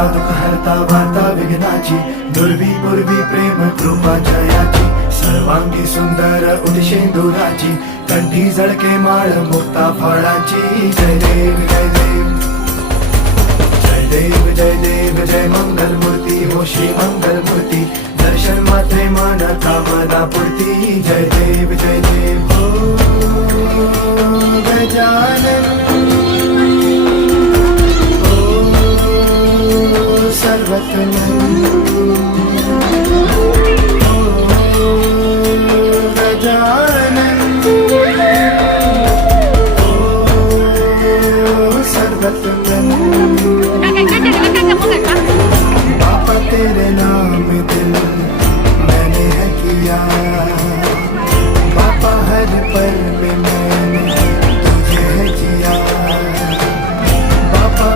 हरता दुःख हरता वार्ता विघ्नाची, दुर्वी पूर्वी प्रेम कृपा जयाची, सर्वांगी सुंदर उदिशेंदुराची, कंठी झळके माळ मुक्ता फळाची. जय देव जय देव जय देव जय देव जय मंगल मूर्ती हो श्री मंगल मूर्ती, दर्शन मात्रे मन कामना पूर्ती. जय देव हो गजानन हो सर्वज्ञ बाबा तेरे नाम दिल मैंने है किया,